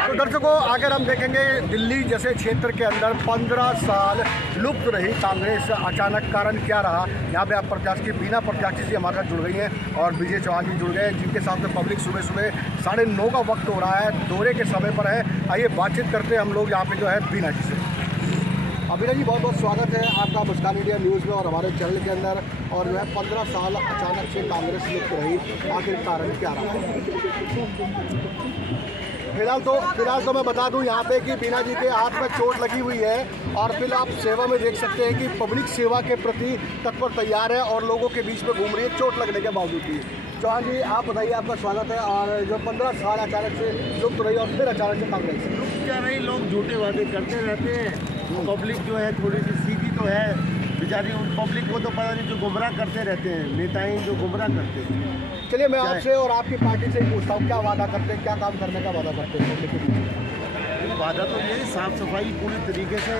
तो दर्शकों, अगर हम देखेंगे दिल्ली जैसे क्षेत्र के अंदर 15 साल लुप्त रही कांग्रेस, अचानक कारण क्या रहा? यहाँ पे आप प्रत्याशी बिना प्रत्याशी से हमारे साथ जुड़ गई हैं और विजय चौहान जी जुड़ गए, जिनके साथ में पब्लिक सुबह सुबह 9:30 का वक्त हो रहा है, दौरे के समय पर है। आइए बातचीत करते हैं हम लोग यहाँ पे जो है बीना जी से। बीना जी, बहुत बहुत स्वागत है आपका मुस्कान इंडिया न्यूज़ में और हमारे चैनल के अंदर। और जो है 15 साल अचानक से कांग्रेस लुप्त रही, आखिर कारण क्या रहा? फिलहाल तो मैं बता दूं यहाँ पे कि बीना जी के हाथ में चोट लगी हुई है और फिर आप सेवा में देख सकते हैं कि पब्लिक सेवा के प्रति तत्पर तैयार है और लोगों के बीच में घूम रही है चोट लगने के बावजूद भी। चौहान जी, आप बताइए, आपका स्वागत है। और जो 15 साल अचानक से लुप्त रही और फिर अचानक से कांग्रेस लुप्त क्या रही, लोग झूठे वादे करते रहते हैं। पब्लिक जो है थोड़ी सी सीधी तो है बेचारी, उन पब्लिक को तो पता नहीं, जो गुमराह करते रहते हैं, नेताएं जो गुमराह करते हैं। चलिए मैं आपसे और आपकी पार्टी से ही पूछता हूँ, क्या वादा करते हैं, क्या काम करने का वादा करते हैं? वादा तो यही, साफ सफाई पूरी तरीके से,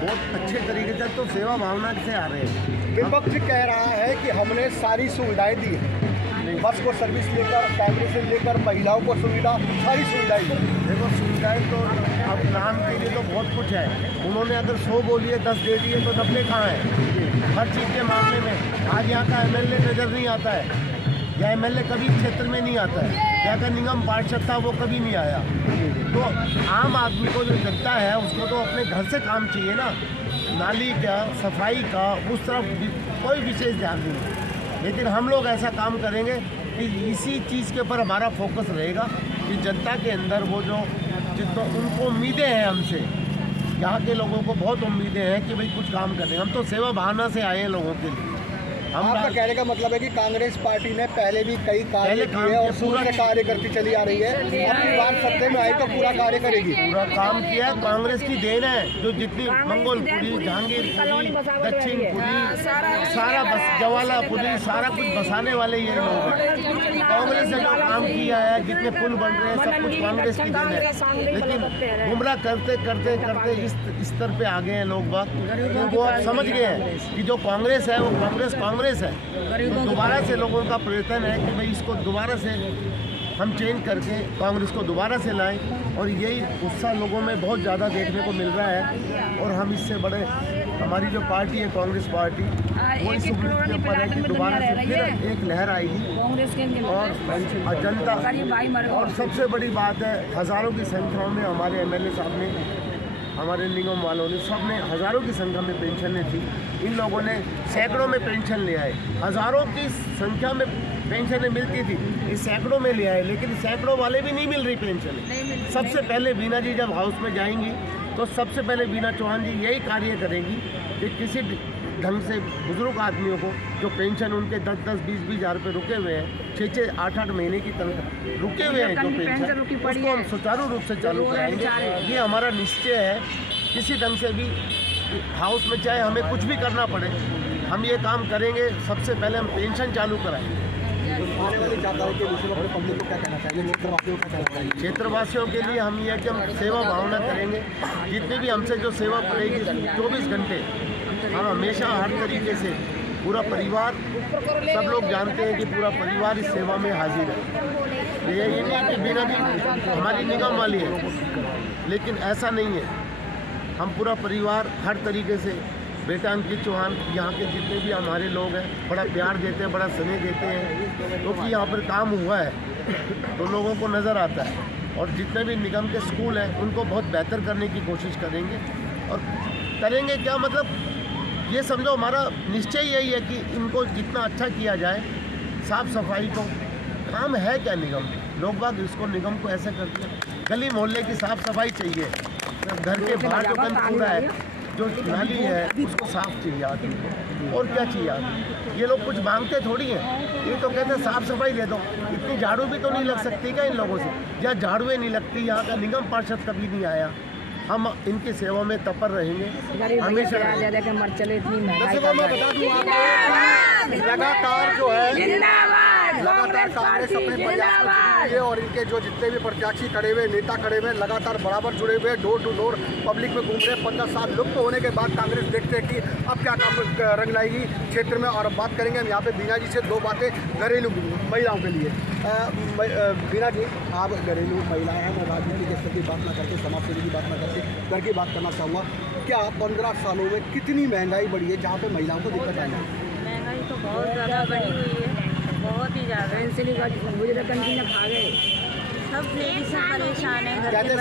बहुत अच्छे तरीके से, तो सेवा भावना से आ रहे हैं। विपक्ष कह रहा है कि हमने सारी सुविधाएं दी हैं, बस को सर्विस लेकर, कैमरे से लेकर, महिलाओं को सुविधा, सारी सुविधाएं दी। देखो, सुविधाएं तो अब नाम के लिए तो बहुत कुछ है। उन्होंने अगर 100 बोलिए 10 दे दिए तो 90 कहाँ है? हर चीज़ के मामले में आज यहाँ का एमएलए नज़र नहीं आता है, या एमएलए कभी क्षेत्र में नहीं आता है, यहाँ का निगम पार्षद था वो कभी नहीं आया। तो आम आदमी को जो जनता है उसको तो अपने घर से काम चाहिए ना, नाली का, सफाई का, उस तरफ कोई विशेष ध्यान नहीं है। लेकिन हम लोग ऐसा काम करेंगे कि इसी चीज़ के ऊपर हमारा फोकस रहेगा कि जनता के अंदर वो जो जितना उनको उम्मीदें हैं हमसे, यहाँ के लोगों को बहुत उम्मीदें हैं कि भाई कुछ काम करें। हम तो सेवा भावना से आए हैं लोगों के लिए। आपका कहने का मतलब है कि कांग्रेस पार्टी ने पहले भी कई कार्य किए और पूरा कार्य करती चली आ रही है, अपनी बात सत्ते में आई तो पूरा कार्य करेगी। पूरा काम किया, कांग्रेस की देन है। जो जितनी मंगोलपुरी, जहांगीरपुरी, दक्षिणपुरी, सारा बस जवालापुरी, सारा कुछ बसाने वाले ये लोग हैं। कांग्रेस ने जो काम किया है, जितने पुल बन रहे हैं, सब कुछ कांग्रेस की देन है। लेकिन गुमराह करते करते करते इस स्तर पे आ गए हैं लोग बात, तो वो समझ गए हैं कि जो कांग्रेस है वो कांग्रेस है। तो दोबारा से लोगों का प्रयत्न है कि भाई इसको दोबारा से हम चेंज करके कांग्रेस को दोबारा से लाएं, और यही उत्साह लोगों में बहुत ज़्यादा देखने को मिल रहा है। और हम इससे बड़े, हमारी जो पार्टी है कांग्रेस पार्टी, वो इस उम्मीद के ऊपर है कि दोबारा से फिर एक लहर आएगी और जनता। और सबसे बड़ी बात है, हज़ारों की संख्या में हमारे एमएलए साहब ने, हमारे निगम वालों ने, सब ने हज़ारों की संख्या में पेंशनें थी। इन लोगों ने सैकड़ों में पेंशन ले आए, हज़ारों की संख्या में पेंशनें मिलती थी, इस सैकड़ों में ले आए। लेकिन सैकड़ों वाले भी नहीं मिल रही पेंशन। सबसे पहले बीना जी जब हाउस में जाएंगी तो सबसे पहले बीना चौहान जी यही कार्य करेंगी कि किसी ढंग से बुजुर्ग आदमियों को जो पेंशन उनके 10-10, 20-20 हज़ार रुपये रुके हुए हैं, 6-6, 8-8 महीने की तनख्वाह रुके हुए हैं, जो पेंशन उसको हम सुचारू रूप से चालू कराएंगे। ये हमारा निश्चय है। किसी ढंग से भी हाउस में चाहे हमें कुछ भी करना पड़े, हम ये काम करेंगे। सबसे पहले हम पेंशन चालू कराएंगे। क्षेत्रवासियों के लिए हम ये कि हम सेवा भावना करेंगे। जितनी भी हमसे जो सेवा पड़ेगी 24 घंटे हम हमेशा हर तरीके से, पूरा परिवार, सब लोग जानते हैं कि पूरा परिवार इस सेवा में हाजिर है। ये नहीं कि बिना भी हमारी निगम वाली है, लेकिन ऐसा नहीं है। हम पूरा परिवार हर तरीके से, बेटा अंकित चौहान, यहाँ के जितने भी हमारे लोग हैं बड़ा प्यार देते हैं, बड़ा स्नेह देते हैं, क्योंकि यहाँ पर काम हुआ है तो लोगों को नज़र आता है। और जितने भी निगम के स्कूल हैं उनको बहुत बेहतर करने की कोशिश करेंगे। और करेंगे क्या, मतलब ये समझो हमारा निश्चय यही है कि इनको जितना अच्छा किया जाए। साफ़ सफाई को काम है क्या निगम, लोग बाग इसको निगम को ऐसे करते हैं। गली मोहल्ले की साफ़ सफाई चाहिए, घर के बाहर जो गंद कूड़ा है, जो नाली है, उसको साफ़ चाहिए आदमी को। और क्या चाहिए आदमी? ये लोग कुछ मांगते थोड़ी हैं, ये तो कहते हैं साफ़ सफाई दे दो। इतनी झाड़ू भी तो नहीं लग सकती क्या इन लोगों से? या झाड़ुएँ नहीं लगती, यहाँ का निगम पार्षद कभी नहीं आया। हम इनकी सेवा में तत्पर रहेंगे हमेशा। लगातार जो है लगातार कांग्रेस अपने प्रयास में जुटी हुई है और इनके जो जितने भी प्रत्याशी खड़े हुए, नेता खड़े हुए, लगातार बराबर जुड़े हुए, डोर टू डोर पब्लिक में घूम रहे हैं। 15 साल लुप्त होने के बाद कांग्रेस देखते हैं कि अब क्या काम रंग लाएगी क्षेत्र में। और अब बात करेंगे हम यहाँ पे बीना जी से दो बातें घरेलू महिलाओं के लिए। बीना जी, आप घरेलू महिलाएं हैं, मैं राजनीति के स्तर की बात ना करके, समाज सेवी की बात ना करके घर की बात करना चाहूँगा। क्या 15 सालों में कितनी महंगाई बढ़ी है जहाँ पे महिलाओं को दिक्कत आई है? महंगाई तो बहुत ज़्यादा बढ़ी हुई है, बहुत ही ज़्यादा। सब लेडीज सब परेशान है घर से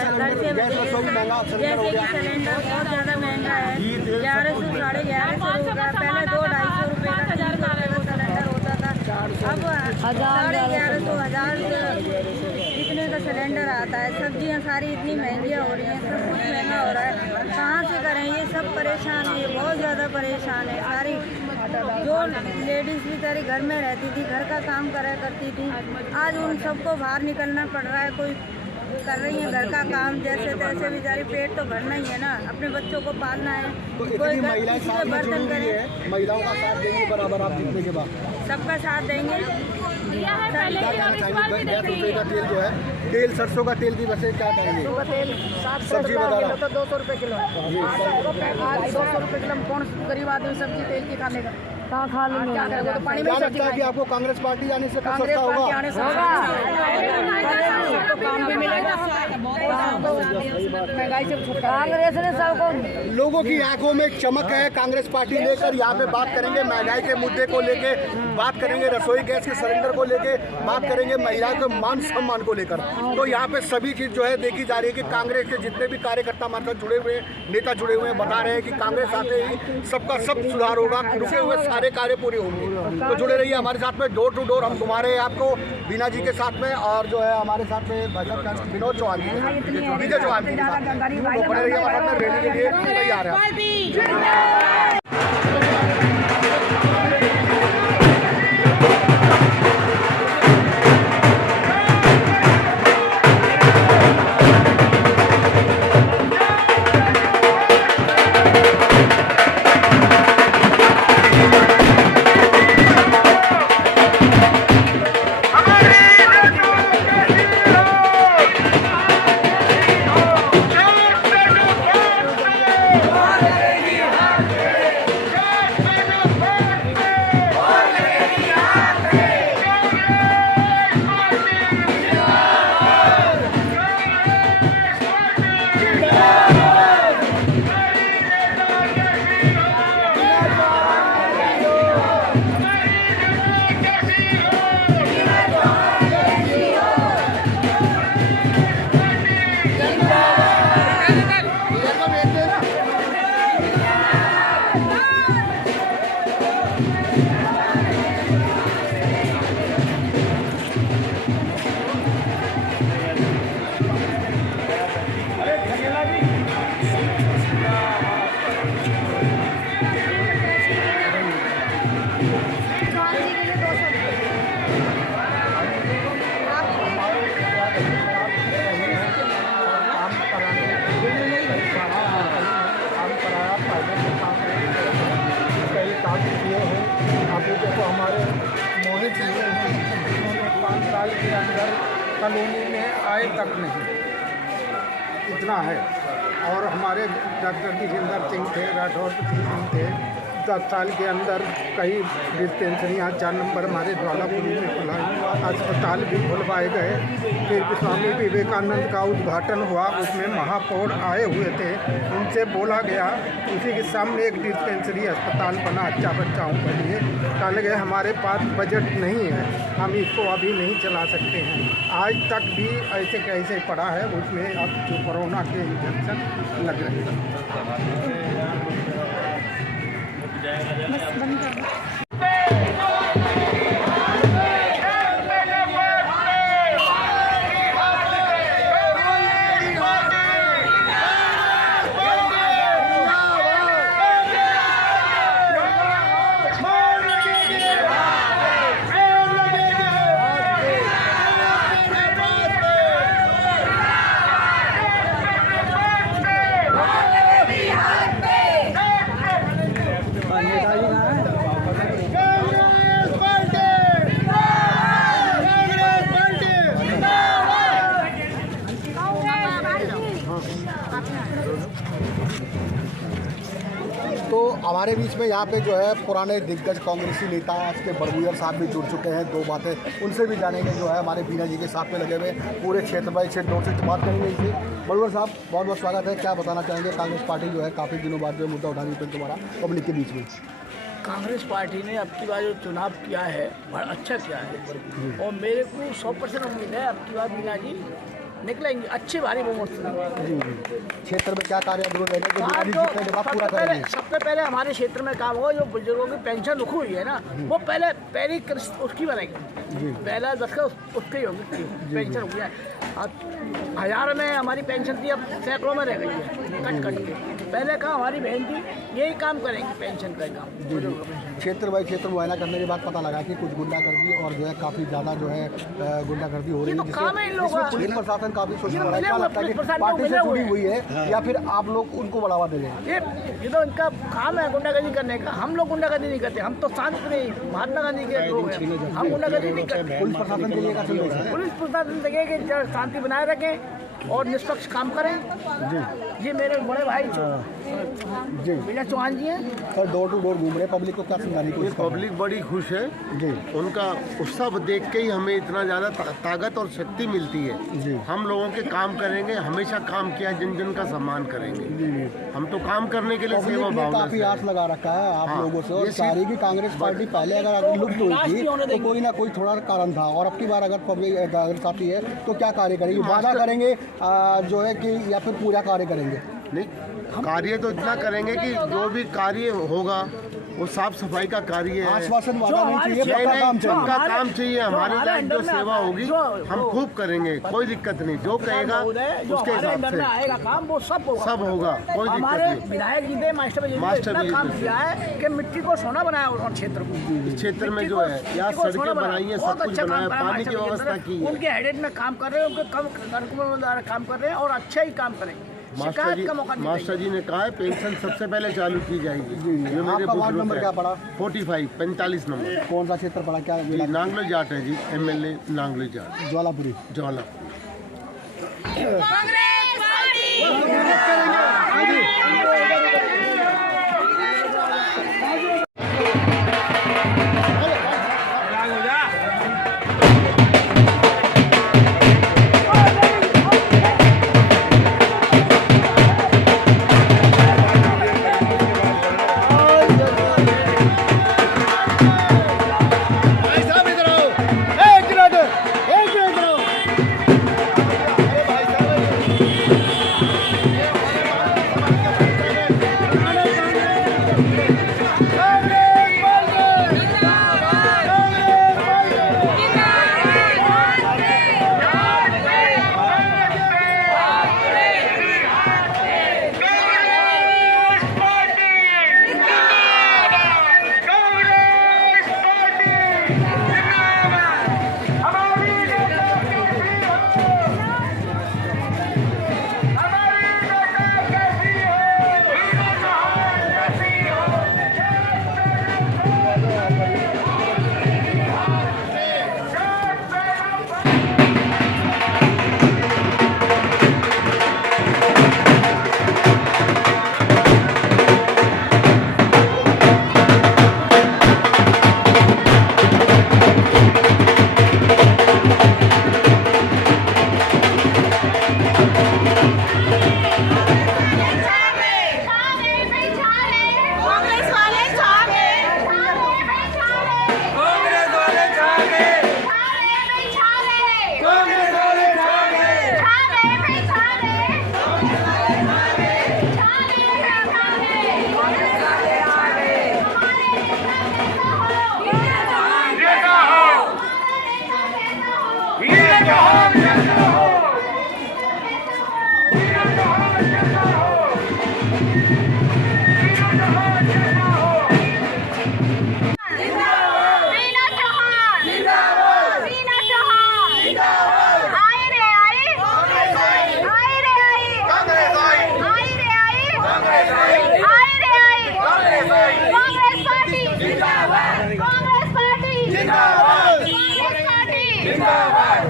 जैसे कि सिलेंडर बहुत ज़्यादा महंगा है, 1100 साढ़े 1100 हो गया। पहले 200-250 रुपये का 300 रुपये का सिलेंडर होता था, अब 1150 1000 इतने का सिलेंडर आता है। सब्जियां सारी इतनी महंगियाँ हो रही हैं, सब कुछ महंगा हो रहा है। कहाँ से करें, ये सब परेशान है, ये बहुत ज़्यादा परेशान है। सारी जो लेडीज़ बेचारी घर में रहती थी, घर का काम करा करती थी, आज उन सबको बाहर निकलना पड़ रहा है। कोई कर रही है घर का काम जैसे तैसे, बेचारी पेट तो भरना ही है ना, अपने बच्चों को पालना है। तो इतनी महिलाएं साथ में जुड़ी हुई है, महिलाओं का साथ देंगे बराबर आप जीतने के बाद? सबका साथ देंगे। क्या कहना चाहिए? 10 रुपये का तेल जो है, तेल सरसों का तेल की वैसे क्या कहेंगे? सब्जी वगैरह तो 200 रुपये किलो है। आज 200 रुपये किलो में कौन गरीब आदमी सब्जी तेल की खाने का? कहाँ खा लेंगे? तो पानी में क्या लगता है कि आपको कांग्रेस पार्टी आने से कुछ सस्ता होगा? काम भी मिलेगा, महंगाई से कांग्रेस ने सबको। लोगों की आंखों में चमक है कांग्रेस पार्टी लेकर। यहाँ पे बात करेंगे महंगाई के मुद्दे को लेके, बात करेंगे रसोई गैस के सिलेंडर को लेके, बात करेंगे महिलाओं के मान सम्मान को लेकर। तो यहाँ पे सभी चीज़ जो है देखी जा रही है कि कांग्रेस के जितने भी कार्यकर्ता हमारे साथ जुड़े हुए, नेता जुड़े हुए हैं, बता रहे हैं कि कांग्रेस आते ही सबका सब सुधार होगा, रुके हुए सारे कार्य पूरे होंगे। तो जुड़े रहिए हमारे साथ में, डोर टू डोर हम घुमा रहे हैं आपको बीना जी के साथ में, और जो है हमारे साथ में भाई साहब विनोद चौहान जी, विजय चौहान जी के साथ में। तो बने रहिए हमारे साथ में, रैली के लिए तैयार है। के अंदर कॉलोनी में आए तक नहीं, इतना है। और हमारे डॉक्टर जितेंद्र सिंह थे, राठौर सिंह थे, 10 साल के अंदर कई डिस्पेंसरियाँ 4 नंबर हमारे ज्वालापुरी में खुलाई, अस्पताल भी खुलवाए गए। फिर स्वामी विवेकानंद का उद्घाटन हुआ, उसमें महापौर आए हुए थे, उनसे बोला गया, उसी के सामने एक डिस्पेंसरी अस्पताल बना अच्छा बच्चाओं के लिए। कहा गया हमारे पास बजट नहीं है, हम इसको अभी नहीं चला सकते हैं। आज तक भी ऐसे कैसे पड़ा है, उसमें अब जो कोरोना के इंजेक्शन लग रहे हैं। हमारे बीच में यहाँ पे जो है पुराने दिग्गज कांग्रेसी नेता आज के बड़बुयर साहब भी जुड़ चुके हैं। दो बातें उनसे भी जानेंगे जो है हमारे बीना जी के साथ में लगे हुए पूरे क्षेत्र बाई क्षेत्र दौर से बात करेंगे इनसे। बड़बुयर साहब बहुत बहुत स्वागत है। क्या बताना चाहेंगे, कांग्रेस पार्टी जो है काफ़ी दिनों बाद जो मुद्दा उठा रही है तुम्हारा पब्लिक के बीच में? कांग्रेस पार्टी ने अब की बार जो चुनाव किया है बड़ा अच्छा किया है और मेरे को 100% उम्मीद है अब की बार बीना जी निकलेंगे अच्छे भारी बहुमत से। जी क्षेत्र में क्या कार्य पूरा करेंगे? सबसे पहले हमारे क्षेत्र में काम होगा, जो बुजुर्गों की पेंशन रुकी हुई है ना वो पहली उसकी बनेगी, पहला दशका उसकी होगी पेंशन रुकी है। अब 1000 में हमारी पेंशन थी, अब सैकड़ों में रह गई है कट के। पहले का हमारी बहन थी, यही काम करेंगी पेंशन का काम। क्षेत्र बाई क्षेत्र मुआयना करने के बाद पता लगा कि कुछ गुंडागर्दी और जो है काफ़ी ज़्यादा जो है गुंडागर्दी हो रही है, जिसमें पुलिस प्रशासन काफ़ी सोच रहा है। क्या लगता है कि पार्टी से जुड़ी हुई है या फिर आप लोग उनको बढ़ावा दे रहे हैं? ये तो इनका काम है गुंडागर्दी करने का। हम लोग गुंडागर्दी नहीं करते, हम तो शांति महात्मा गांधी के लोग हैं, हम गुंडागर्दी नहीं करते। पुलिस प्रशासन के लिए क्या संदेश है? पुलिस प्रशासन देखे कि शांति बनाए रखें और निष्पक्ष काम करें। जी मेरे बड़े भाई जी विजय चौहान जी हैं सर, डोर टू डोर घूम रहे, पब्लिक को क्या समझाने की कोशिश कर रहे हैं? पब्लिक बड़ी खुश है जी। उनका उत्साह देख के ही हमें इतना ज़्यादा ताकत और शक्ति मिलती है। जी। हम लोगों के काम करेंगे, हमेशा काम किया, जन जन का सम्मान करेंगे। जी। हम तो काम करने के लिए सेवा पब्लिक ने भावना काफी आस लगा रखा है आप हाँ, लोगों से और ये सारी की कांग्रेस पार्टी पहले अगर लुप्त हुई थी तो कोई ना कोई थोड़ा कारण था, और अब की बार अगर पब्लिक कांग्रेस आती है तो क्या कार्य करेंगे? वादा करेंगे जो है कि या फिर पूरा कार्य करेंगे? नहीं, कार्य तो इतना करेंगे कि जो भी कार्य होगा वो साफ सफाई का कार्य है। आश्वासन वादा नहीं चाहिए, नहीं, पक्का काम नहीं, उनका चाहिए। काम चाहिए। हमारे लायक जो सेवा होगी हम खूब करेंगे, कोई दिक्कत नहीं। जो कहेगा उसके हिसाब से आएगा काम वो सब होगा, सब होगा, कोई दिक्कत हमारे नहीं। विधायक जी ने मास्टर जी ने इतना काम किया है कि मिट्टी को सोना बनाया उन्होंने क्षेत्र को। इस क्षेत्र में जो है यहाँ सड़कें बनाई है, सब कुछ बनाया, पानी की व्यवस्था की है। उनके हेडेड में काम कर रहे हैं, उनके कम कार्यक्रमों द्वारा काम कर रहे हैं और अच्छा ही काम करेंगे। मास्टर जी ने कहा है पेंशन सबसे पहले चालू की जाएगी। ये मेरे आपका वार्ड नंबर क्या पड़ा? 45 नंबर। कौन सा क्षेत्र पड़ा? क्या जी नांगलो जाट है जी, MLA नांगलो जाट ज्वालापुरी।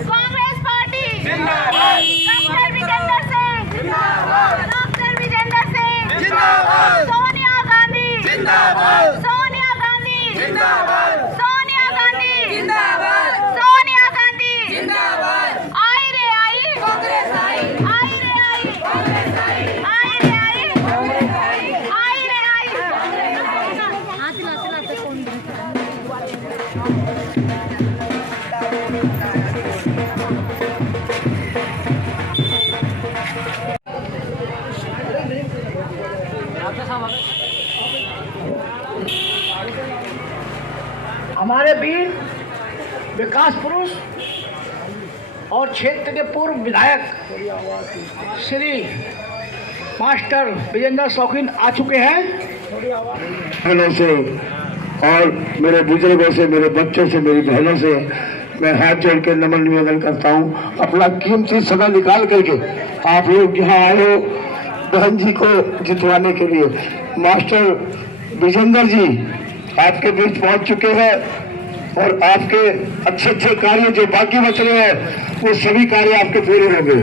कांग्रेस पार्टी जिंदाबाद। डॉक्टर विजेंद्र सिंह जिंदाबाद। डॉक्टर विजेंद्र सिंह जिंदाबाद। सोनिया गांधी जिंदाबाद सोनिया गांधी जिंदाबाद सोनिया गांधी जिंदाबाद सोनिया गांधी जिंदाबाद आई रे आई कांग्रेस आई रे आई कांग्रेस आई रे आई कांग्रेस आई रे आई हमारे वीर विकास पुरुष और क्षेत्र के पूर्व विधायक श्री मास्टर विजेंद्र शौकीन आ चुके हैं। बहनों से और मेरे बुजुर्गों से, मेरे बच्चों से, मेरी बहनों से मैं हाथ जोड़ के नमन निवेदन करता हूँ। अपना कीमती समय निकाल करके आप लोग यहाँ आए हो बहन जी को जितवाने के लिए। मास्टर विजेंद्र जी आपके बीच पहुंच चुके हैं और आपके अच्छे अच्छे कार्य जो बाकी बच रहे हैं वो सभी कार्य आपके पूरे होंगे।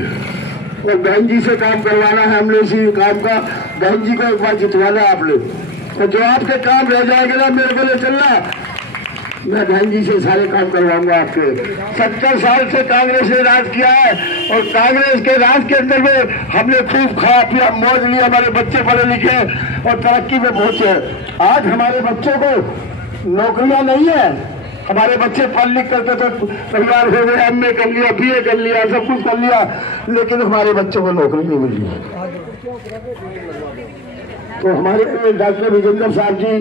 और बहन जी से काम करवाना है हमने, इसी काम का बहन जी को एक बार जितवाना है आप लोग। तो जो आपके काम रह जाएंगे ना, मेरे को ले चलना, मैं बहन जी से सारे काम करवाऊंगा आपके। 70 साल से कांग्रेस ने राज किया है और कांग्रेस के राज के अंदर में हमने खूब खाया पिया, मौज लिया, हमारे बच्चे पढ़े लिखे और तरक्की में पहुंचे। आज हमारे बच्चों को नौकरियां नहीं है, हमारे बच्चे पढ़ लिख करके तो परिवार हो गए, MA कर लिया, BA कर लिया, सब कुछ कर लिया, लेकिन हमारे बच्चों को नौकरी नहीं मिली है। तो हमारे डॉक्टर विजेंद्र साहब जी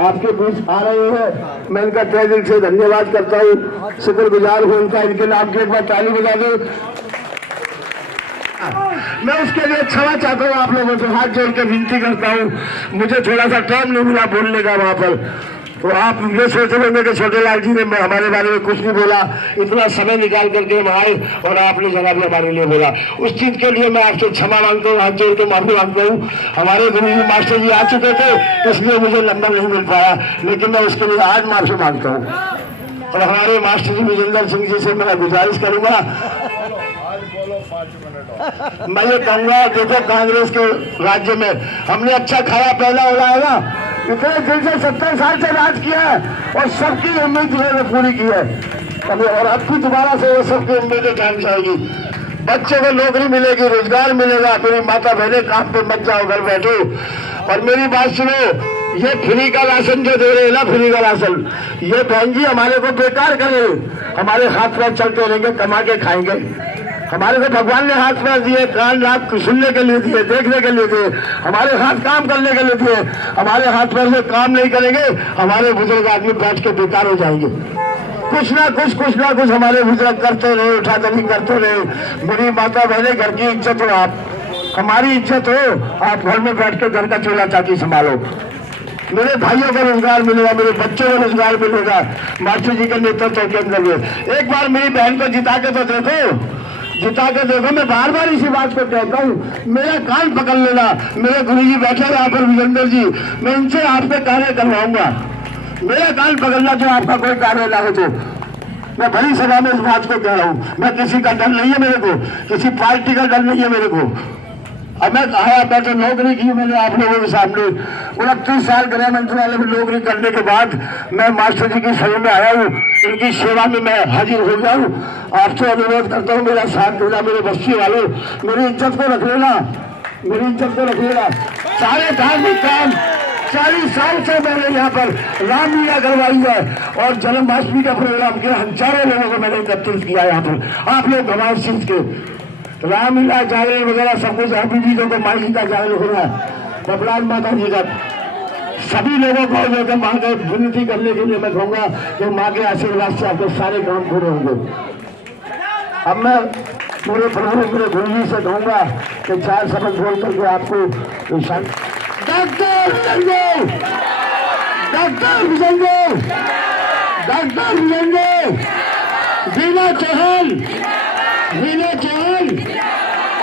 आपके बीच आ रहे हैं, मैं इनका तहे दिल से धन्यवाद करता हूँ, शुक्रगुजार हूँ इनका। इनके नाम की एक बार ताली बजा दो। मैं उसके लिए क्षमा चाहता हूँ, आप लोगों से हाथ जोड़ के विनती करता हूँ, मुझे थोड़ा सा टाइम नहीं मिला बोलने का वहाँ पर। तो आप ये सोच रहे कि छोटे लाल जी ने हमारे बारे में कुछ नहीं बोला, इतना समय निकाल करके हम आए और आपने जरा भी हमारे लिए बोला, उस चीज के लिए मैं आपसे क्षमा मांगता हूँ, हाथ जोड़ के माफी मांगता हूँ। हमारे गुरुजी मास्टर जी आ चुके थे, इसलिए मुझे नंबर नहीं मिल पाया, लेकिन मैं उसके लिए आज माफी मांगता हूँ। और हमारे मास्टर जी विजेंद्र सिंह जी से मैं गुजारिश करूंगा, मैं ये कहूंगा, देखो कांग्रेस के राज्य में हमने अच्छा खाया पहला हो रहा है ना, इतने दिल से 70 साल से राज किया है और सबकी उम्मीद जो है पूरी की है। और अब भी दोबारा से वो सबकी उम्मीदें जान जाएगी, बच्चों को नौकरी मिलेगी, रोजगार मिलेगा, मेरी माता बहने काम पे मत जाओ, घर बैठो। और मेरी बात सुनो, ये फ्री का राशन जो दे रहे हैं ना, फ्री का राशन, ये बहन जी हमारे को बेकार करे, हमारे हाथ पैर चलते रहेंगे, कमा के खाएंगे। हमारे को भगवान ने हाथ पैर दिए, कान नाक सुनने के लिए दिए, देखने के लिए दिए, हमारे हाथ काम करने के लिए दिए। हमारे हाथ पैर से काम नहीं करेंगे, हमारे बुजुर्ग आदमी बैठ के बेकार हो जाएंगे। कुछ ना कुछ हमारे बुजुर्ग करते रहे, उठादनी करते रहे। मेरी माता बहने, घर की इज्जत हो आप, हमारी इज्जत हो, आप घर में बैठ के घर का चूल्हा चाकी संभालो। मेरे भाइयों को रोजगार मिलेगा, मेरे बच्चों को रोजगार मिलेगा मास्टर जी के नेतृत्व के अंदर में। एक बार मेरी बहन को जिता के तो देखो, जिता के देखो। मैं बार बार इसी बात को कहता हूँ, मेरा कान पकड़ लेना, मेरे गुरुजी बैठे यहाँ पर विजेंद्र जी, मैं इनसे आपसे कार्य करवाऊंगा, मेरा कान पकड़ना जो आपका कोई कार्य ना हो तो। मैं बड़ी सभा में इस बात को कह रहा हूँ, मैं किसी का डर नहीं है मेरे को, किसी पार्टी का डर नहीं है मेरे को। अब मैं आया, मैं तो नौकरी की मैंने आप लोगों के सामने 29 साल गृह मंत्रालय में नौकरी करने के बाद मैं मास्टर जी की सेवा में आया हूँ, इनकी सेवा में मैं हाजिर हो गया हूँ। आपसे अनुरोध करता हूँ, मेरा साथ देना, मेरे बस्ती वालों, मेरी इज्जत को रख लेना, मेरी इज्जत को रख लेना। सारे धार्मिक काम 40 साल से मैंने यहाँ पर रामलीला करवाई है और जन्माष्टमी का प्रोग्राम किया, हजारों लोगों को मैंने एकत्रित किया यहाँ पर। आप लोग गवाह चीज के रामलीला जागरण वगैरह सब कुछ अभी भी जो माई जी का जागरण हो रहा है, बबलाल माता जी का, सभी लोगों को लेकर माँ के विनती करने के लिए मैं कहूँगा कि माँ के आशीर्वाद से आपके सारे काम पूरे होंगे। अब मैं पूरे प्रभु मेरे गुरु जी से कहूँगा कि 4 शब्द बोल करके आपको doctor Vijendra, doctor Vijendra, doctor Vijendra, Veena Chauhan, Veena Chauhan,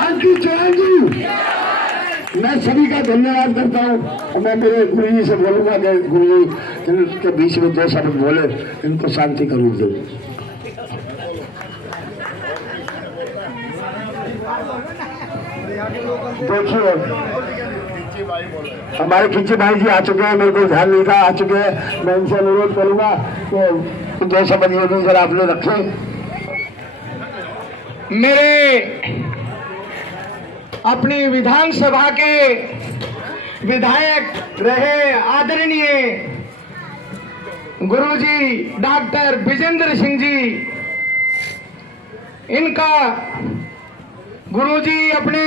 Ankit Chauhan ji, मैं सभी का धन्यवाद करता हूँ। मैं मेरे गुरु जी से बोलूँगा कि गुरु जी इनके बीच में 2 शब्द बोले, इनको शांति का रूप दो। देखिए हमारे खिंची भाई जी आ चुके हैं, मेरे को ध्यान नहीं था, आ चुके हैं। मैं इनसे अनुरोध करूंगा कि 2 शब्द ये भी जरा आप लोग रखें। मेरे अपनी विधानसभा के विधायक रहे आदरणीय गुरुजी डॉक्टर विजेंद्र सिंह जी, इनका गुरुजी अपने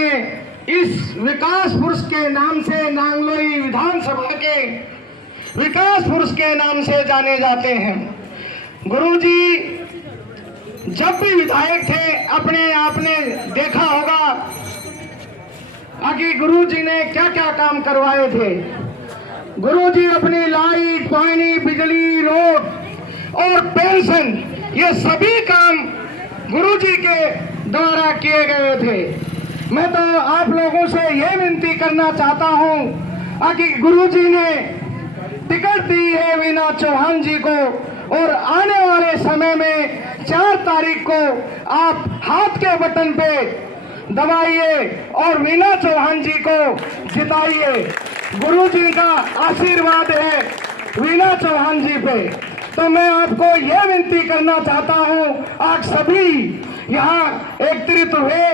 इस विकास पुरुष के नाम से, नांगलोई विधानसभा के विकास पुरुष के नाम से जाने जाते हैं। गुरुजी जब भी विधायक थे, अपने आपने देखा होगा कि गुरुजी ने क्या क्या काम करवाए थे। गुरुजी अपनी लाइट, पानी, बिजली, रोड और पेंशन, ये सभी काम गुरुजी के द्वारा किए गए थे। मैं तो आप लोगों से यह विनती करना चाहता हूं कि गुरुजी ने टिकट दी है वीना चौहान जी को, और आने वाले समय में 4 तारीख को आप हाथ के बटन पे दबाइए और वीना चौहान जी को जिताइए। गुरुजी का आशीर्वाद है वीना चौहान जी पे। तो मैं आपको यह विनती करना चाहता हूं, आप सभी यहाँ एकत्रित हुए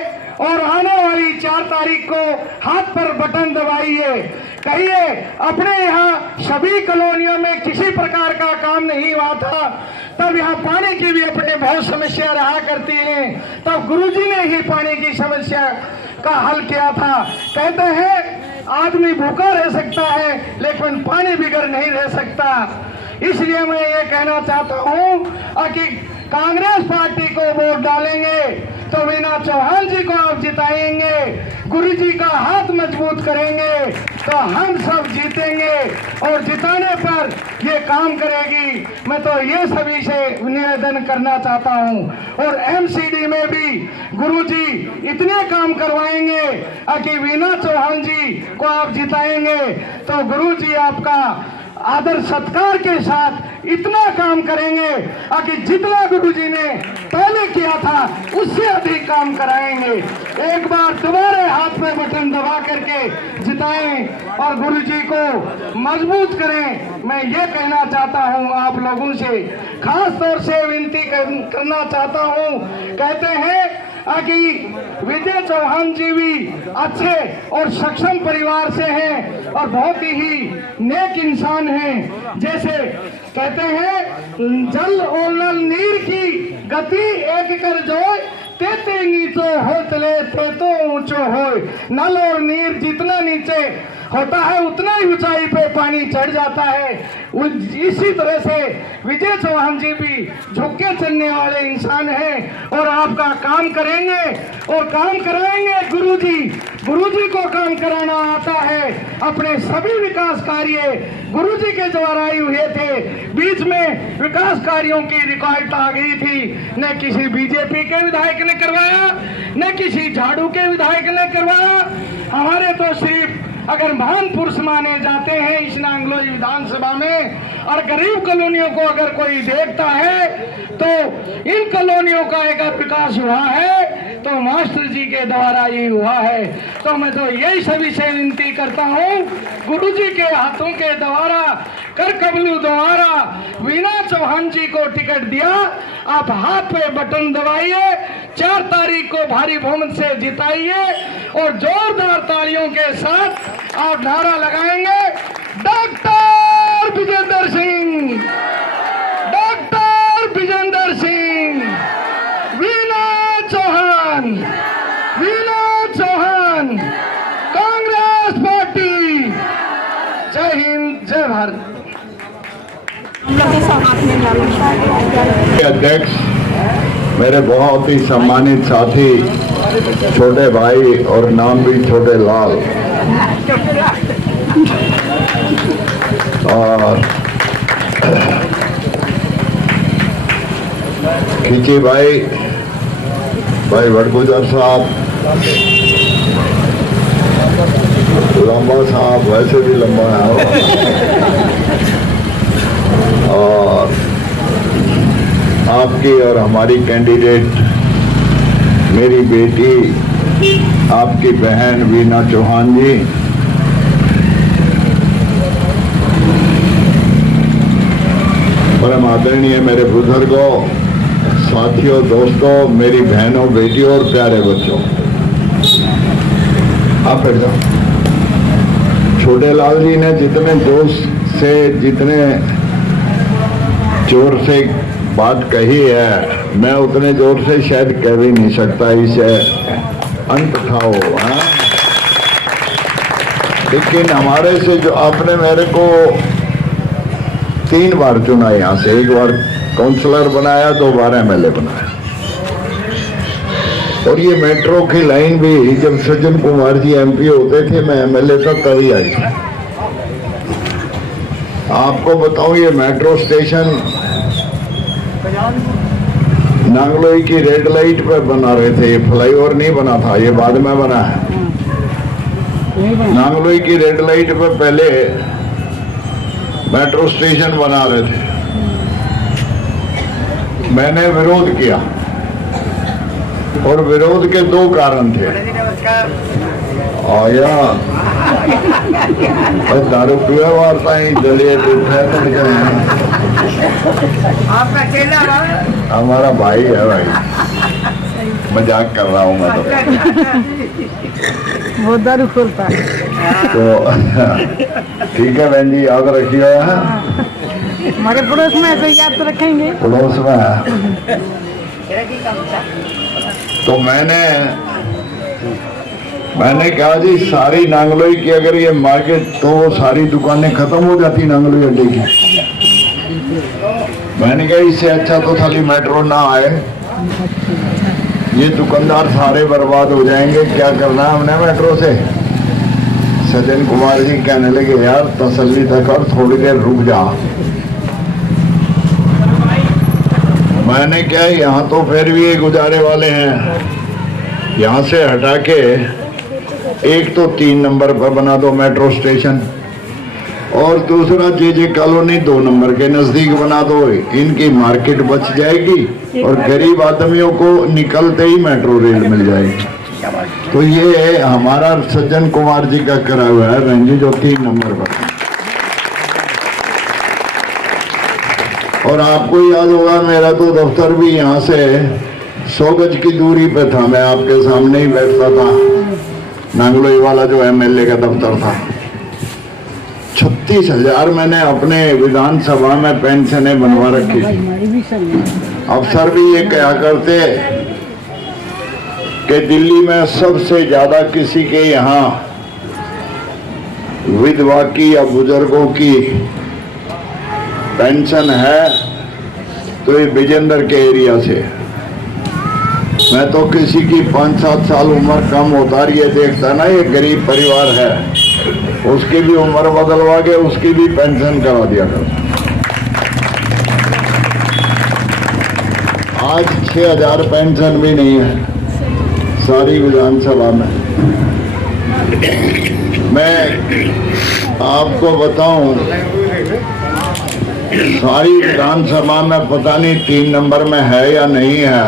और आने वाली 4 तारीख को हाथ पर बटन दबाइए। कहिए अपने यहाँ सभी कॉलोनियों में किसी प्रकार का काम नहीं हुआ था, तब यहाँ पानी की भी अपने बहुत समस्या रहा करती है, तब गुरुजी ने ही पानी की समस्या का हल किया था। कहते हैं आदमी भूखा रह सकता है लेकिन पानी बिगर नहीं रह सकता। इसलिए मैं ये कहना चाहता हूँ कि कांग्रेस पार्टी को वोट डालेंगे तो वीना चौहान जी को आप जिताएंगे, गुरुजी का हाथ मजबूत करेंगे तो हम सब जीतेंगे और जिताने पर ये काम करेगी। मैं तो ये सभी से निवेदन करना चाहता हूँ। और एमसीडी में भी गुरुजी इतने काम करवाएंगे कि वीना चौहान जी को आप जिताएंगे तो गुरुजी आपका आदर सत्कार के साथ इतना काम करेंगे कि जितना गुरुजी ने पहले किया था उससे अधिक काम कराएंगे। एक बार दोबारा हाथ में बटन दबा करके जिताएं और गुरुजी को मजबूत करें। मैं ये कहना चाहता हूं, आप लोगों से खास तौर से विनती करना चाहता हूं। कहते हैं कि विजय चौहान जी भी अच्छे और सक्षम परिवार से हैं और बहुत ही नेक इंसान हैं। जैसे कहते हैं जल और नल नीर की गति एक कर जोय, तेते नीचे हो तले ते तो ऊंचो हो। नल और नीर जितना नीचे होता है उतना ही ऊंचाई पे पानी चढ़ जाता है। इसी तरह से विजय चौहान जी भी झुक के चलने वाले इंसान हैं और आपका काम करेंगे और काम कराएंगे। गुरुजी को काम कराना आता है। अपने सभी विकास कार्य गुरुजी के द्वारा ही हुए थे। बीच में विकास कार्यों की रिकॉर्ड आ गई थी, न किसी बीजेपी के विधायक ने करवाया, न किसी झाड़ू के विधायक ने करवाया। हमारे तो सिर्फ अगर महान पुरुष माने जाते हैं इस नांगलोई विधानसभा में, और गरीब कॉलोनियों को अगर कोई देखता है तो इन कॉलोनियों का अगर विकास हुआ है तो मास्टर जी के द्वारा ही हुआ है। तो मैं तो यही सभी से विनती करता हूँ, गुरुजी के हाथों के द्वारा कर कबलू द्वारा वीना चौहान जी को टिकट दिया, आप हाथ पे बटन दबाइए, 4 तारीख को भारी बहुमत से जिताइए और जोरदार तालियों के साथ आप नारा लगाएंगे doctor Vijendra Singh, doctor Vijendra Singh, Veena Chauhan, Veena Chauhan, Congress party. जय हिंद, जय भारत। अध्यक्ष, मेरे बहुत ही सम्मानित साथी, छोटे भाई और नाम भी छोटे लाल, और खींची भाई वडगुजर साहब, लंबा साहब, वैसे भी लंबा है, और आपकी और हमारी कैंडिडेट मेरी बेटी, आपकी बहन वीना चौहान जी, परम आदरणीय मेरे बुजुर्गों, साथियों, दोस्तों, मेरी बहनों, बेटियों और प्यारे बच्चों, आप बैठ जाओ। छोटे लाल जी ने जितने जोश से, जितने जोर से बात कही है, मैं उतने जोर से शायद कह भी नहीं सकता। इसे अंत था वो, हाँ? लेकिन हमारे से जो आपने मेरे को 3 बार चुना यहाँ से, 1 बार काउंसलर बनाया, 2 बार एमएलए बनाया। और ये मेट्रो की लाइन भी जब सज्जन कुमार जी एमपी होते थे, मैं एमएलए था, तभी आई। आपको बताऊं, ये मेट्रो स्टेशन नांगलोई की रेड लाइट पे बना रहे थे। ये फ्लाईओवर नहीं बना था, ये बाद में बना है। नांगलोई की रेड लाइट पे पहले मेट्रो स्टेशन बना रहे थे। मैंने विरोध किया, और विरोध के 2 कारण थे। आया दारू पिया वार्ता ही जलिए आपका चेला हमारा भाई है भाई, मजाक कर रहा हूँ मैं तो। बहुत दारू खोलता है। तो ठीक है बहन जी, याद रखिए। हमारे पड़ोस में ऐसे याद तो रखेंगे। पड़ोस में है। तो मैंने कहा जी, सारी नांगलोई की अगर ये मार्केट, तो वो सारी दुकानें खत्म हो जाती नांगलोई अड्डे की। मैंने कहा इससे अच्छा तो खाली मेट्रो ना आए, ये दुकानदार सारे बर्बाद हो जाएंगे। क्या करना है हमने मेट्रो से? सज्जन कुमार जी कहने लगे, यार तसल्ली तक और थोड़ी देर रुक जा। मैंने क्या, यहाँ तो फिर भी ये गुजारे वाले हैं, यहाँ से हटा के एक तो 3 नंबर पर बना दो मेट्रो स्टेशन, और दूसरा जे कॉलोनी 2 नंबर के नजदीक बना दो। इनकी मार्केट बच जाएगी और गरीब आदमियों को निकलते ही मेट्रो रेल मिल जाएगी। तो ये हमारा सज्जन कुमार जी का करा हुआ है रंजी, जो 3 नंबर पर। और आपको याद होगा, मेरा तो दफ्तर भी यहाँ से 100 गज की दूरी पे था। मैं आपके सामने ही बैठता था। नांगलोई वाला जो एमएलए का दफ्तर था, 36,000 मैंने अपने विधानसभा में पेंशनें बनवा रखी थी। अफसर भी ये कहा करते कि दिल्ली में सबसे ज्यादा किसी के यहाँ विधवा की या बुजुर्गों की पेंशन है तो ये विजेंद्र के एरिया से। मैं तो किसी की 5-7 साल उम्र कम होता है, ये देखता ना ये गरीब परिवार है, उसकी भी उम्र बदलवा के उसकी भी पेंशन करा दिया करता। आज 6,000 पेंशन भी नहीं है सारी विधानसभा में। मैं आपको बताऊं, सारी विधानसभा में पता नहीं 3 नंबर में है या नहीं है,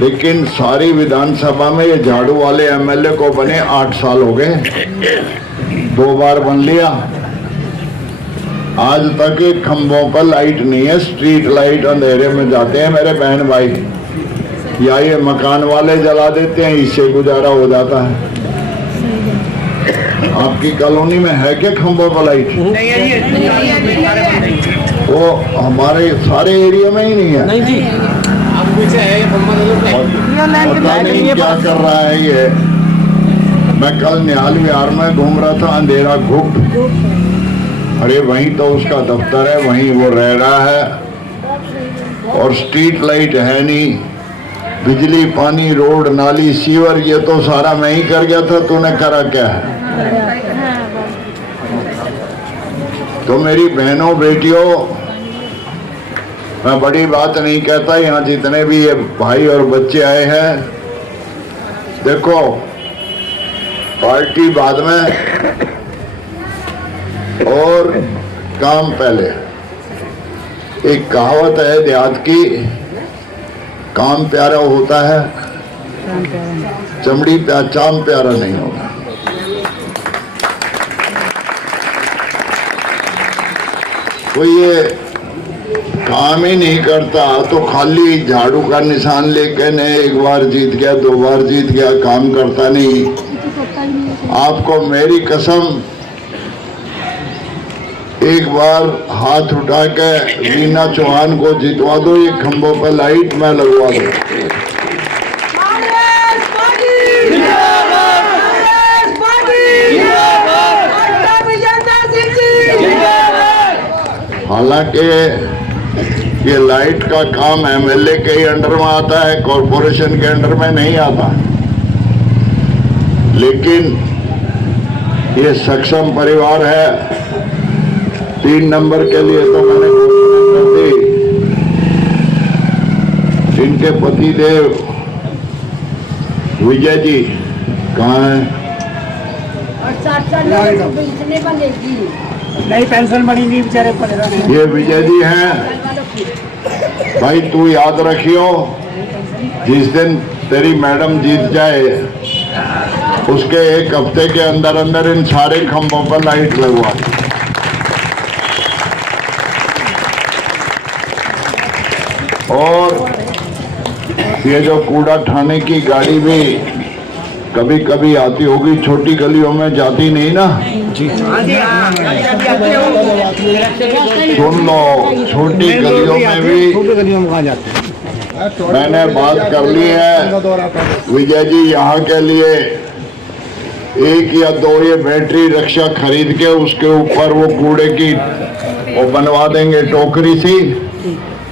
लेकिन सारी विधानसभा में ये झाड़ू वाले एमएलए को बने 8 साल हो गए, 2 बार बन लिया। आज तक एक खंभों पर लाइट नहीं है, स्ट्रीट लाइट अंधेरे में जाते हैं मेरे बहन भाई, या ये मकान वाले जला देते हैं, इससे गुजारा हो जाता है। आपकी कॉलोनी में है क्या खंभों पर लाइट? वो हमारे सारे एरिया में ही नहीं है। नहीं जी, पता नहीं क्या कर रहा है ये। मैं कल निहाल विहार में घूम रहा था, अंधेरा घुट, अरे वहीं तो उसका दफ्तर है, वहीं वो रह रहा है, और स्ट्रीट लाइट है नहीं, बिजली, पानी, रोड, नाली, सीवर, ये तो सारा मैं ही कर गया था, तूने करा क्या है? तो मेरी बहनों, बेटियों, मैं बड़ी बात नहीं कहता, यहाँ जितने भी ये भाई और बच्चे आए हैं, देखो पार्टी बाद में और काम पहले। एक कहावत है देहात की, काम प्यारा होता है, चमड़ी चाम प्यारा नहीं होता। तो ये काम ही नहीं करता तो खाली झाड़ू का निशान लेके ने एक बार जीत गया, 2 बार जीत गया, काम करता नहीं। आपको मेरी कसम, एक बार हाथ उठा के वीना चौहान को जितवा दो, ये खंभों पर लाइट मैं लगवा दूं। हालांकि ये लाइट का काम एमएलए के ही अंडर में आता है, कॉरपोरेशन के अंडर में नहीं आता, लेकिन ये सक्षम परिवार है। 3 नंबर के लिए तो मैंने घोषणा कर दी। इनके पति देव विजय जी कहाँ हैं? नई पेंशन बनेगी बेचारे परेशान। ये विजय जी हैं। भाई तू याद रखियो, जिस दिन तेरी मैडम जीत जाए उसके 1 हफ्ते के अंदर अंदर इन सारे खंभों पर लाइट लगवा। और ये जो कूड़ा उठाने की गाड़ी भी कभी कभी आती होगी, छोटी गलियों में जाती नहीं ना जी। सुन लो, छोटी गलियों में भी मैंने बात कर ली है। विजय जी यहाँ के लिए 1 या 2 ये बैटरी रिक्शा खरीद के उसके ऊपर वो कूड़े की वो बनवा देंगे टोकरी सी,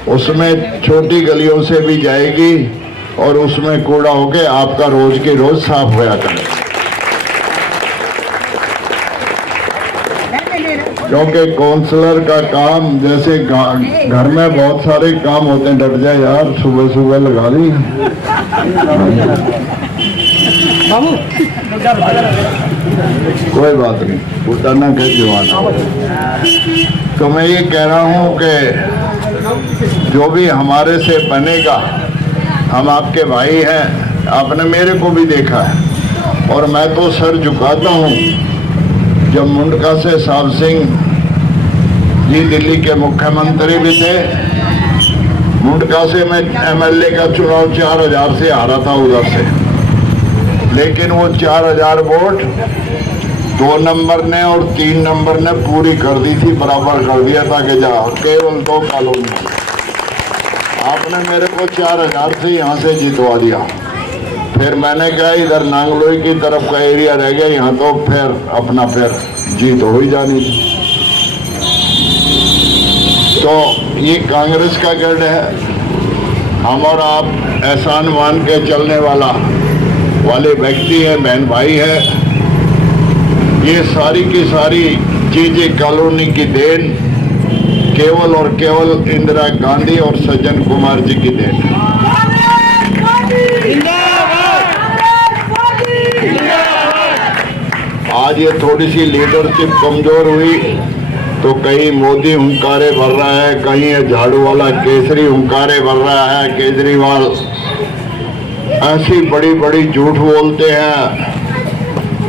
उसमें छोटी गलियों से भी जाएगी और उसमें कूड़ा होके आपका रोज की रोज साफ होया करे। क्योंकि काउंसलर का काम जैसे घर में बहुत सारे काम होते हैं, डट जाए यार, सुबह सुबह लगा ली। कोई बात नहीं, उतरना के जवान। तो मैं ये कह रहा हूँ कि जो भी हमारे से बनेगा, हम आपके भाई हैं, आपने मेरे को भी देखा है और मैं तो सर झुकाता हूँ। जब मुंडका से साहब सिंह जी दिल्ली के मुख्यमंत्री भी थे, मुंडका से मैं एमएलए का चुनाव 4000 से हारा था उधर से, लेकिन वो 4000 वोट 2 नंबर ने और 3 नंबर ने पूरी कर दी थी, बराबर कर दिया था कि जा केवल 2 कॉलोनी। आपने मेरे को 4000 से यहाँ से जितवा दिया। फिर मैंने कहा इधर नांगलोई की तरफ का एरिया रह गया, यहाँ तो फिर अपना फिर जीत हो ही जानी थी। तो ये कांग्रेस का गढ़ है। हम और आप एहसान मान के चलने वाले व्यक्ति हैं, बहन भाई है। ये सारी की सारी चीजें कॉलोनी की देन केवल और केवल इंदिरा गांधी और सज्जन कुमार जी की देन। आज ये थोड़ी सी लीडरशिप कमजोर हुई तो कहीं मोदी हुंकारे भर रहा है, कहीं ये झाड़ू वाला केसरी हुंकारे भर रहा है, केजरीवाल ऐसी बड़ी बड़ी झूठ बोलते हैं,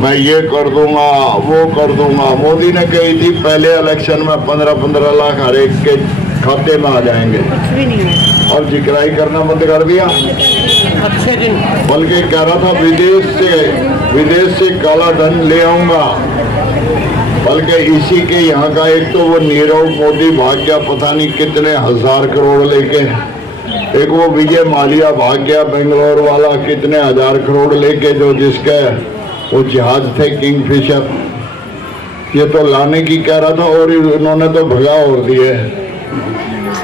मैं ये कर दूंगा वो कर दूंगा। मोदी ने कही थी पहले इलेक्शन में 15-15 लाख हर एक के खाते में आ जाएंगे, और जिक्राई करना बंद कर दिया। बल्कि कह रहा था विदेश से काला धन ले आऊंगा। बल्कि इसी के यहाँ का एक तो वो नीरव मोदी भाग गया पता नहीं कितने 1000 करोड़ लेके, एक वो विजय माल्या भाग गया बेंगलोर वाला कितने 1000 करोड़ लेके, जो जिसके वो जहाज थे किंगफिशर, ये तो लाने की कह रहा था और उन्होंने तो भगा और दिए।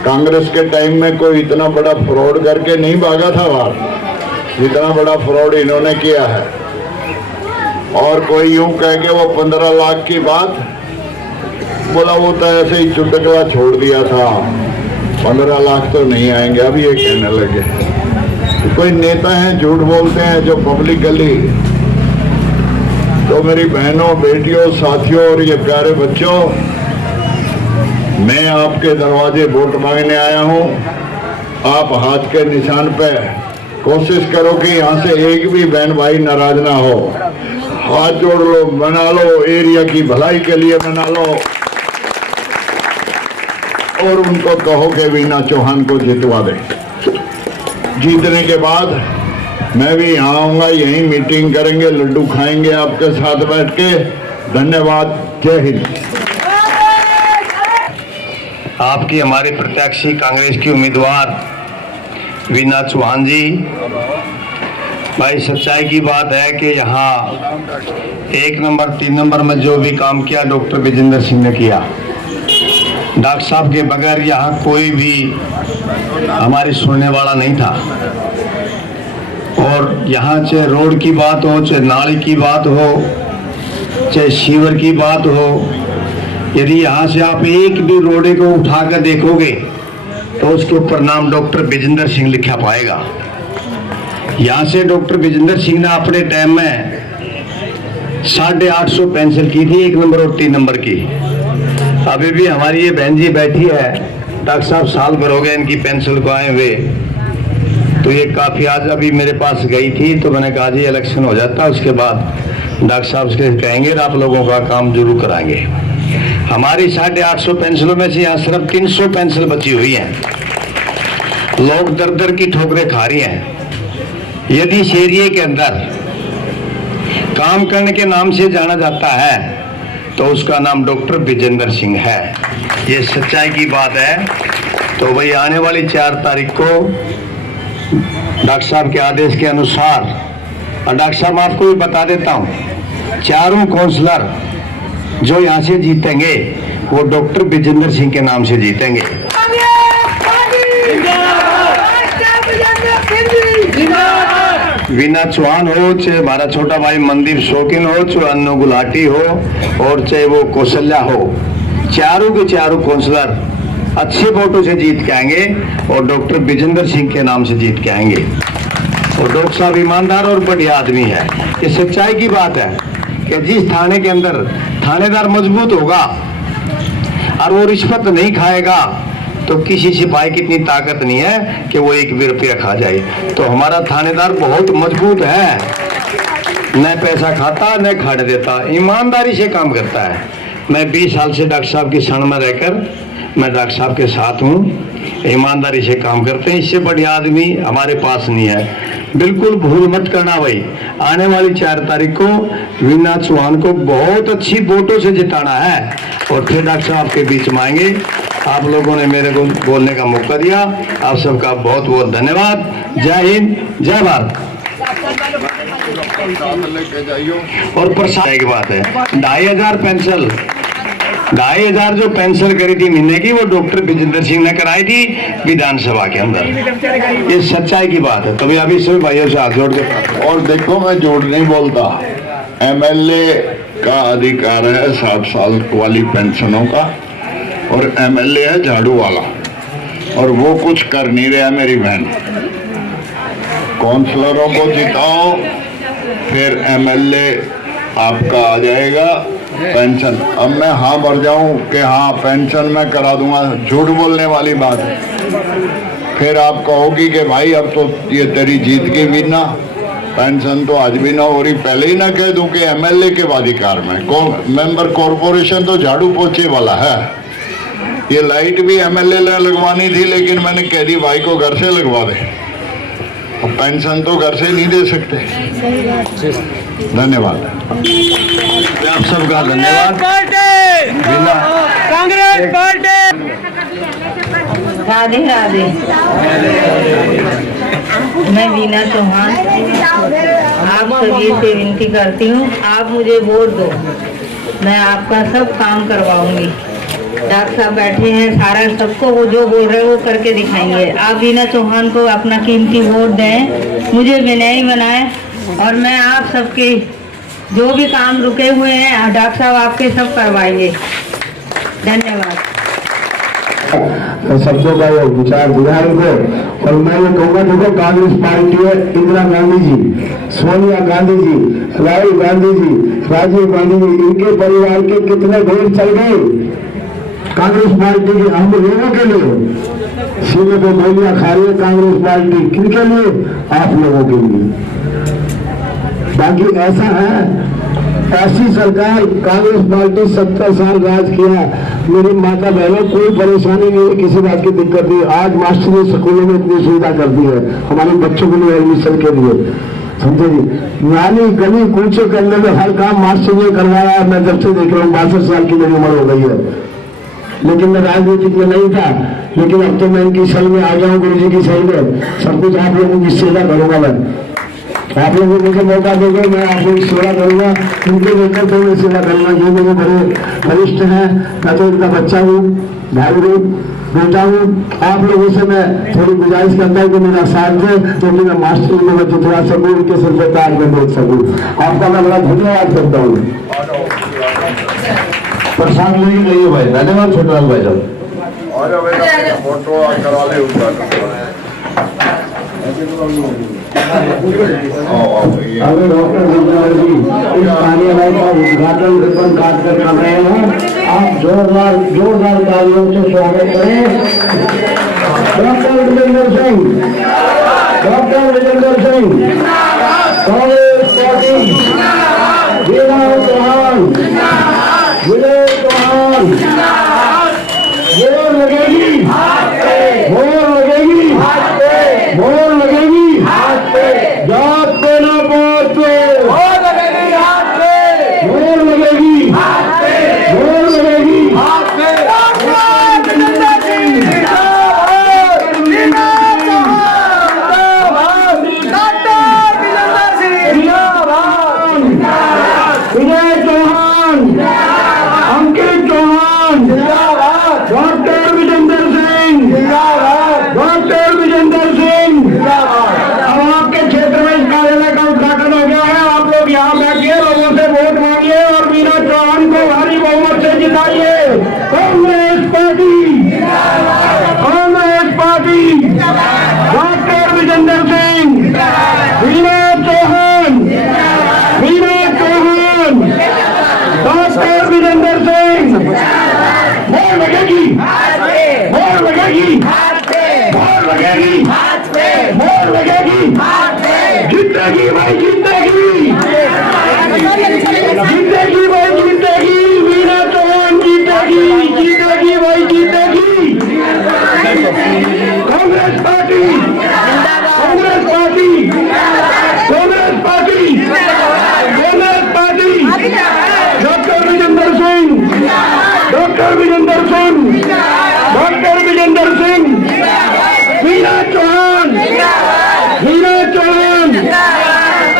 कांग्रेस के टाइम में कोई इतना बड़ा फ्रॉड करके नहीं भागा था बाहर, जितना बड़ा फ्रॉड इन्होंने किया है। और कोई यूं कह के वो 15 लाख की बात बोला, वो तो ऐसे ही चुटकला छोड़ दिया था, 15 लाख तो नहीं आएंगे, अब ये कहने लगे। तो कोई नेता हैं झूठ बोलते हैं जो पब्लिकली। तो मेरी बहनों, बेटियों, साथियों और ये प्यारे बच्चों, मैं आपके दरवाजे वोट मांगने आया हूँ। आप हाथ के निशान पे कोशिश करो कि यहाँ से एक भी बहन भाई नाराज ना हो। हाथ जोड़ लो, मना लो, एरिया की भलाई के लिए मना लो। और उनको कहो कि वीना चौहान को जितवा दे। जीतने के बाद मैं भी यहाँ आऊँगा, यहीं मीटिंग करेंगे, लड्डू खाएंगे आपके साथ बैठ के। धन्यवाद, जय हिंद। आपकी हमारे प्रत्याशी कांग्रेस की उम्मीदवार वीना चौहान जी, भाई सच्चाई की बात है कि यहाँ 1 नंबर 3 नंबर में जो भी काम किया डॉक्टर विजेंद्र सिंह ने किया। डॉक्टर साहब के बगैर यहाँ कोई भी हमारी सुनने वाला नहीं था। और यहाँ चाहे रोड की बात हो, चाहे नाली की बात हो, चाहे सीवर की बात हो, यदि यहाँ से आप एक भी रोडे को उठाकर देखोगे तो उसके ऊपर नाम डॉक्टर विजेंद्र सिंह लिखा पाएगा। यहाँ से डॉक्टर विजेंद्र सिंह ने अपने टाइम में 850 पेंसिल की थी, 1 नंबर और 3 नंबर की। अभी भी हमारी ये बहन जी बैठी है, डॉक्टर साहब साल भर हो गए इनकी पेंसिल को आए हुए, तो ये काफ़ी आज अभी मेरे पास गई थी तो मैंने कहा जी इलेक्शन हो जाता है उसके बाद डॉक्टर साहब से कहेंगे आप लोगों का काम जरूर कराएंगे। हमारी 850 पेंसिलों में से यहाँ सिर्फ 300 पेंसिल बची हुई हैं। लोग दर दर की ठोकरें खा रही हैं। यदि इस एरिए के अंदर काम करने के नाम से जाना जाता है तो उसका नाम डॉक्टर विजेंद्र सिंह है। ये सच्चाई की बात है। तो भाई आने वाली 4 तारीख को डॉक्टर साहब के आदेश के अनुसार, और डॉक्टर साहब आपको भी बता देता हूँ, चारों काउंसलर जो यहाँ से जीतेंगे वो डॉक्टर विजेंद्र सिंह के नाम से जीतेंगे। वीना चौहान हो, चाहे हमारा छोटा भाई मनदीप शौकीन हो, चाहे अन्नू गुलाटी हो और चाहे वो कौशल्या हो, चारों के चारों काउंसलर अच्छे वोटों से जीत के आएंगे और डॉक्टर विजेंद्र सिंह के नाम से जीत के आएंगे। और डॉक्टर साहब ईमानदार और बढ़िया आदमी है। ये सच्चाई की बात है कि जिस थाने के अंदर थानेदार मजबूत होगा और वो रिश्वत नहीं खाएगा तो किसी सिपाही की इतनी ताकत नहीं है कि वो 1 भी रुपया खा जाए। तो हमारा थानेदार बहुत मजबूत है, न पैसा खाता न खाने देता, ईमानदारी से काम करता है। मैं 20 साल से डॉक्टर साहब की शरण में रहकर मैं डॉक्टर साहब के साथ हूँ, ईमानदारी से काम करते हैं। इससे बढ़िया आदमी हमारे पास नहीं है। बिल्कुल भूल मत करना भाई, आने वाली 4 तारीख को वीना चौहान को बहुत अच्छी वोटों से जिताना है और फिर डॉक्टर साहब के बीच में आएंगे। आप लोगों ने मेरे को बोलने का मौका दिया, आप सबका बहुत बहुत धन्यवाद। जय हिंद, जय भारत। और प्रसाद की बात है, 2500 पेंसिल, 2500 जो पेंसिल करी थी महीने की वो डॉक्टर विजेंद्र सिंह ने कराई थी विधानसभा के अंदर। ये सच्चाई की बात है। तभी अभी सभी भाइयों से हाथ जोड़ के, और देखो मैं झूठ नहीं बोलता, एमएलए का अधिकार है 60 साल वाली पेंशनों का और एमएलए है झाड़ू वाला, और वो कुछ कर नहीं रहा मेरी बहन। काउंसलरों को जिताओ फिर एमएलए आपका आ जाएगा पेंशन। अब मैं हाँ भर जाऊं कि हाँ पेंशन मैं करा दूंगा, झूठ बोलने वाली बात है। फिर आप कहोगी कि भाई अब तो ये तेरी जीत की वीना, पेंशन तो आज भी ना हो रही। पहले ही ना कह दूं कि एमएलए के अधिकार में, मेंबर कॉरपोरेशन तो झाड़ू पोछे वाला है। ये लाइट भी एमएलए ने लगवानी थी लेकिन मैंने कह दी भाई को घर से लगवा दे, अब पेंशन तो घर से नहीं दे सकते। धन्यवाद, आप सबका धन्यवाद। कांग्रेस पार्टी। राधे राधे। मैं वीना चौहान आप सभी से विनती करती हूँ, आप मुझे वोट दो, मैं आपका सब काम करवाऊंगी। डॉक्टर साहब बैठे हैं, सारा सबको वो जो बोल रहे हैं वो करके दिखाएंगे। आप वीना चौहान को अपना कीमती वोट दें, मुझे विनयी बनाएं और मैं आप सबके जो भी काम रुके हुए हैं डॉक्टर साहब आपके सब करवाएंगे। धन्यवाद। सबको का विचार दिया है उनको। और मैं ये कहूँगा, देखो कांग्रेस पार्टी है, इंदिरा गांधी जी, सोनिया गांधी जी, राहुल गांधी जी, राजीव गांधी जी, इनके परिवार के कितने भेड़ चल गए कांग्रेस पार्टी के हम लोगों के लिए। सीने पे गोलियां खा रही है कांग्रेस पार्टी, किनके लिए? आप लोगों के लिए। बाकी ऐसा है ऐसी सरकार कांग्रेस पार्टी 70 साल राज किया। मेरी माता बहनों कोई परेशानी नहीं, किसी बात की दिक्कत नहीं। आज मास्टर स्कूलों में इतनी सुविधा कर दी है हमारे बच्चों के लिए एडमिशन के लिए, समझे जी। नाली गली कूचे करने में हर काम मास्टर ने करवाया है। मैं जब से देख रहा हूँ, 62 साल की मेरी उम्र हो गई है, लेकिन मैं राजनीतिक में नहीं था। लेकिन अब तो मैं इनकी शरण में आ गया हूँ, गुरु जी की शरण में। सब कुछ आप लोगों की सेवा करूंगा। मैं आप लोगों को मुझे मौका देंगे, मैं आप लोगों की सेवा करूंगा। उनके लेकर तो मैं सेवा करूंगा। ये मेरे बड़े वरिष्ठ हैं, मैं तो इनका बच्चा हूँ, भाई हूँ, बेटा हूँ। आप लोगों से मैं थोड़ी गुजारिश करता हूँ कि मेरा साथ दे, क्योंकि मैं मास्टर में मैं जितना सकूँ उनके सिर पे ताज में देख सकूँ। आपका मैं बड़ा धन्यवाद करता हूँ। प्रसाद लेके गई भाई, धन्यवाद छोटलाल भाई साहब। फोटो करवा ले अगर डॉक्टर विजय जी इस कार्यालय का उद्घाटन रिबन काट कर कर रहे हैं, आप जोरदार तालियों से स्वागत करें। Doctor Vijendra Singh, doctor Vijendra Singh, Congress party, Vinay Chauhan, Vinay Chauhan. Vote लगेगी, वोट लगेगी, वोट लगेगी जात पे ना पात पे, वोट लगेगी हाथ पे, वोट लगेगी हाथ पे, वोट लगेगी हाथ पे। विजय चौहान, अंकित चौहान, डॉक्टर विजेंद्र सिंह, डॉक्टर विजेंद्र सिंह। अब आपके क्षेत्र में इस कार्यालय का उद्घाटन हो गया है। आप लोग यहाँ बैठिए, लोगों से वोट मांगिए और मीना चौहान को भारी बहुमत से जिताइए। Congress party, Congress party, doctor Vijendra Singh, Meena Chauhan, Meena Chauhan, doctor Vijendra Singh. Vote लगेगी, वोट लगेगी, वोट लगेगी, वोट लगेगी, जीतेगी भाई, जीतेगी, जीतेगी भाई, जीतेगी। मीना चौहान जीतेगी, जीतेगी भाई, जीतेगी। Congress party, Congress party, Congress party, Congress party. Doctor Vijendra Singh, doctor Vijendra Singh, doctor Vijendra Singh, Meena Chauhan, Meena Chauhan,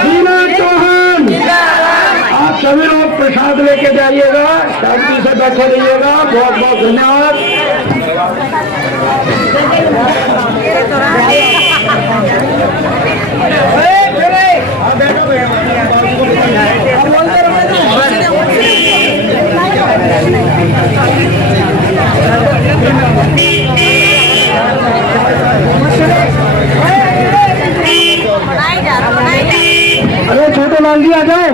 Meena Chauhan. आप सभी लोग प्रसाद लेके जाइएगा, शांति से बैठे रहिएगा। बहुत बहुत धन्यवाद। अरे छोटे लाल जी आ जाओ।